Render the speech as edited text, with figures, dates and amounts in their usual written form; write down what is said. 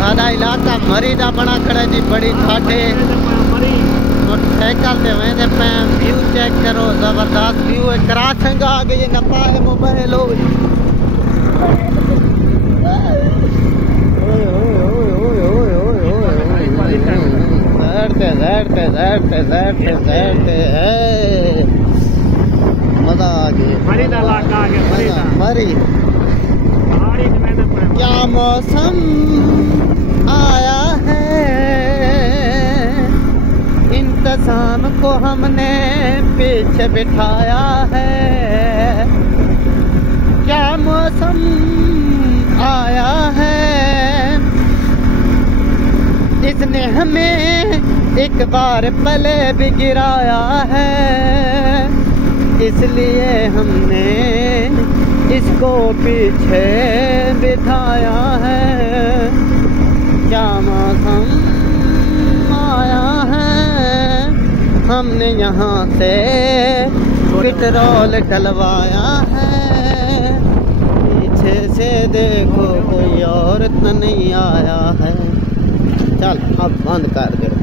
सादा इलाका मरी दा बना खड़ा जी बड़ी ठाठे मोटरसाइकिल पे वैसे पे व्यू चेक करो जबरदस्त व्यू है कराचंगा आ गई नपा है मोबाइल हो मजा आ गया मरी क्या मौसम आया है इंतजाम को हमने पीछे बिठाया है क्या मौसम आया है इसने हमें एक बार पहले भी गिराया है इसलिए हमने इसको पीछे बिठाया है क्या मौसम आया है हमने यहाँ से पेट्रोल डलवाया है पीछे से देखो कोई और इतना नहीं आया है चल अब बंद कर दो